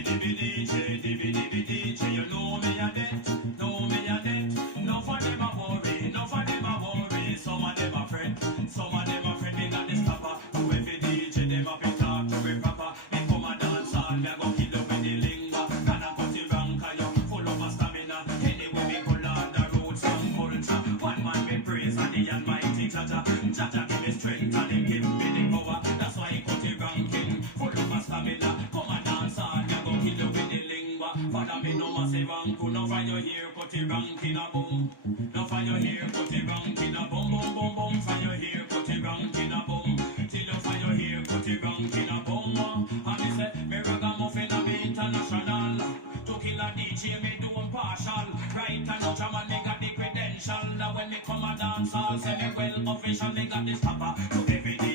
DJ, you know me a debt, know me a debt. No for them a worry, no for them a worry. Some of them a friend, some of them a friend. Me got this stopper. To every DJ, them a be talk to me proper. Me come a dance all, me a go kill you with the lingua. Can I cut you wrong, 'cause you full of a stamina. Anyway, we go on the road, some culture. One man we praise and the Almighty Jaja. Jaja give me strength and he give me the power. That's why he cut you wrong, king. Full of a stamina. Come a dance all, me a go kill you with the lingua. Father, me no massive uncle. No for your hair, cut you wrong, king a boom. No for your hair, cut you wrong, king a boom, boom, boom, boom. For your hair, cut you wrong, king a boom. Till you for your hair, cut you wrong, king a boom. And me say, me ragamuffin a be international. To kill a DJ, me do partial. Right and out, man, me got the credential. Now when me come a dance, I'll say me well official. Me got this papa. To every day.